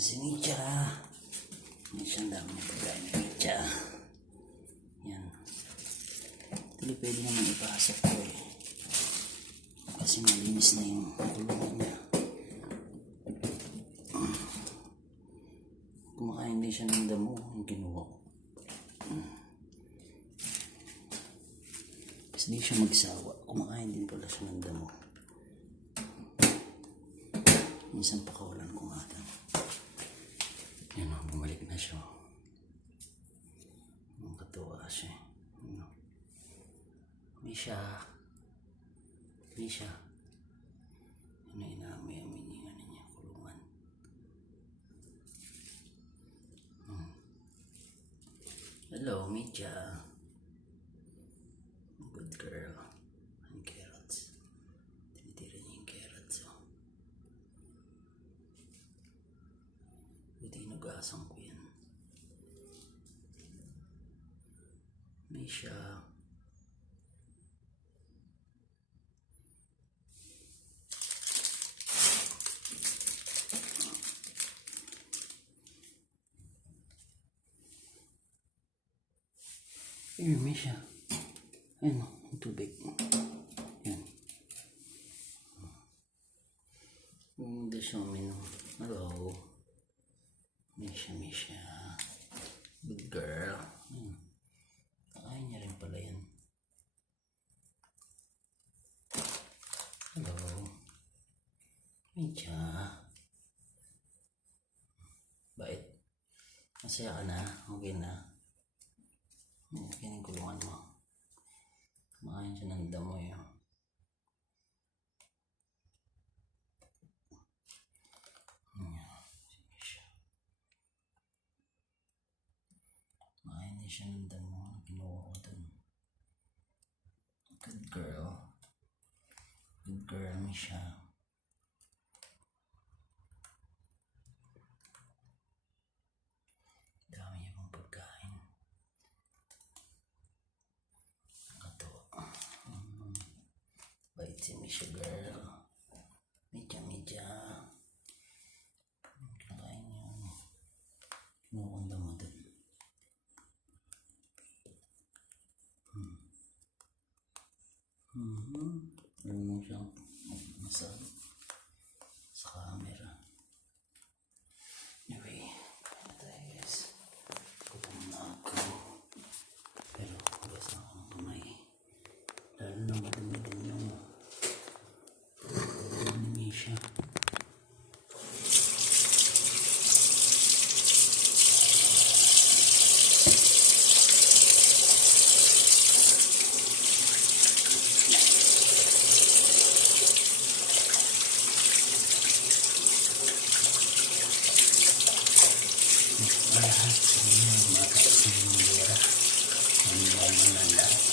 Si Mitya. May siyang dami ng pagkain ni Mitya. Yan. Hindi pwede naman ipasok ko eh. Kasi malinis na yung kulungan niya. Kumakain din siya ng damo. Yung kinuha ko. Kasi di siya magsawa. Kumakain din pala siya ng damo. Minsan pakawalan ko nga ito. Yan o, bumalik na siya. Katuwa siya. Misha. Misha. Ano inaamoy-amoy niya niya kulungan. Hello, Misha. Good girl. Ang carrots. Tinitira niya yung carrots. Buti inugasan ko yan. Misha. Here, Misha. Ayun o, ang tubig. Yan. Hindi siya uminom. Hello. Misha, Misha. Good girl. Kakain niya rin pala yan. Hello. Misha. Bait. Masaya ka na? Okay na? Okay na yung kulungan mo. Kumakain siya ng damo eh. Kumakain din siya ng damo. Kinuha ko dun. Good girl. Good girl, Misha. Dami niya pang pagkain. Bait si Misha girl. Mitya. Kinakain niya. Kinukunda mo dun. Alam mo siya. Masal. Sa camera. Anyway. Kaya tayo guys. Gutom na ako. Pero hugas na ako ng kamay. Lalo na madumi din yung Misha. Lahat sa inyo, mataas ng mga lira. Ang mga lahat.